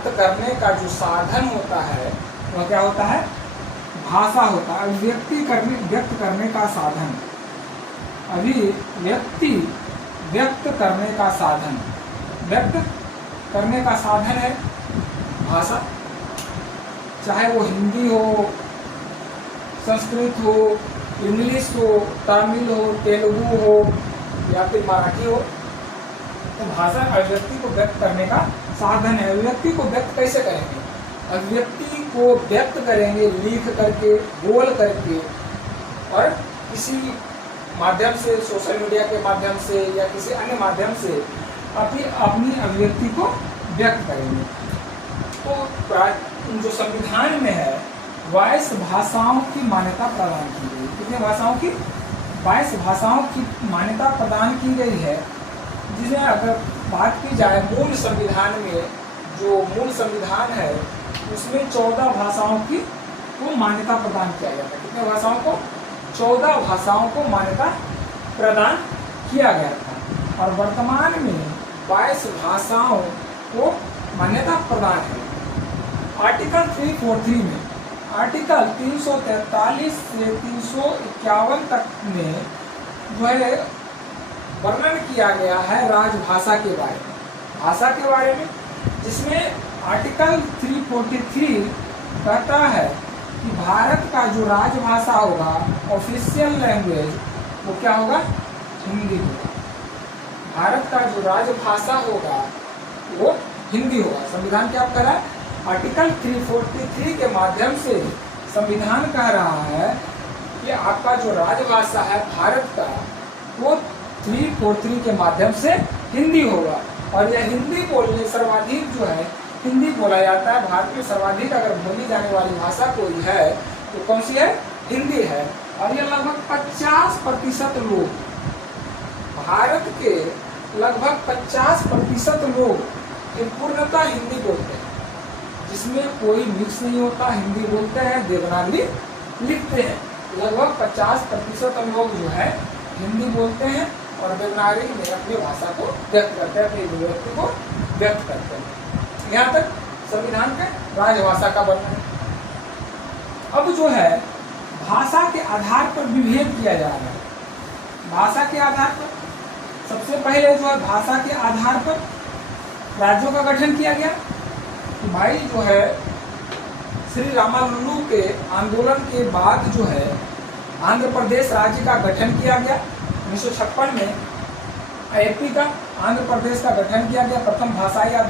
व्यक्त करने का जो साधन होता है वह क्या होता है? भाषा होता है। व्यक्त करने का साधन, अभिव्यक्ति व्यक्त करने का साधन, व्यक्त करने का साधन है भाषा। चाहे वो हिंदी हो, संस्कृत हो, इंग्लिश हो, तमिल हो, तेलुगु हो या फिर मराठी हो, तो भाषा अभिव्यक्ति को व्यक्त करने का साधन है। अभिव्यक्ति को व्यक्त कैसे करेंगे? अभिव्यक्ति को व्यक्त करेंगे लिख करके, बोल करके, और किसी माध्यम से, सोशल मीडिया के माध्यम से या किसी अन्य माध्यम से अपनी अभिव्यक्ति को व्यक्त करेंगे। तो जो संविधान में है 22 भाषाओं की मान्यता प्रदान की गई। कितने भाषाओं की? 22 भाषाओं की मान्यता प्रदान की गई है। जिसमें अगर बात की जाए मूल संविधान में, जो मूल संविधान है उसमें 14 भाषाओं की को मान्यता प्रदान किया गया था। कितने भाषाओं को? 14 भाषाओं को मान्यता प्रदान किया गया था, और वर्तमान में 22 भाषाओं को मान्यता प्रदान है। आर्टिकल 343 में, आर्टिकल 343 से 351 तक में जो है वर्णन किया गया है राजभाषा के बारे में, भाषा के बारे में, जिसमें आर्टिकल 343 कहता है कि भारत का जो राजभाषा होगा, ऑफिशियल लैंग्वेज, वो क्या होगा? हिंदी होगा। भारत का जो राजभाषा होगा वो हिंदी होगा। संविधान क्या कह रहा है? आर्टिकल 343 के माध्यम से संविधान कह रहा है कि आपका जो राजभाषा है भारत का, वो 343 के माध्यम से हिंदी होगा। और यह हिंदी बोलने सर्वाधिक जो है हिंदी बोला जाता है। भारत में सर्वाधिक अगर बोली जाने वाली भाषा कोई है तो कौन सी है? हिंदी है। और यह लगभग 50% लोग, भारत के लगभग 50% लोग पूर्णतः हिंदी बोलते हैं, जिसमें कोई मिक्स नहीं होता। हिंदी बोलते हैं, देवनागरी लिखते हैं। लगभग 50% लोग जो है हिंदी बोलते हैं और देवनागरी में अपनी भाषा को व्यक्त करते हैं, अपनी अभिव्यक्ति को व्यक्त करते हैं। यहाँ तक संविधान के राजभाषा का वर्णन है। अब जो है भाषा के आधार पर विभेद किया जा रहा है। भाषा के आधार पर सबसे पहले जो है भाषा के आधार पर राज्यों का गठन किया गया। भाई जो है श्री रामालुलु के आंदोलन के बाद जो है आंध्र प्रदेश राज्य का गठन किया गया। 1956 में एपी का, आंध्र प्रदेश का गठन किया गया। प्रथम भाषाई आधार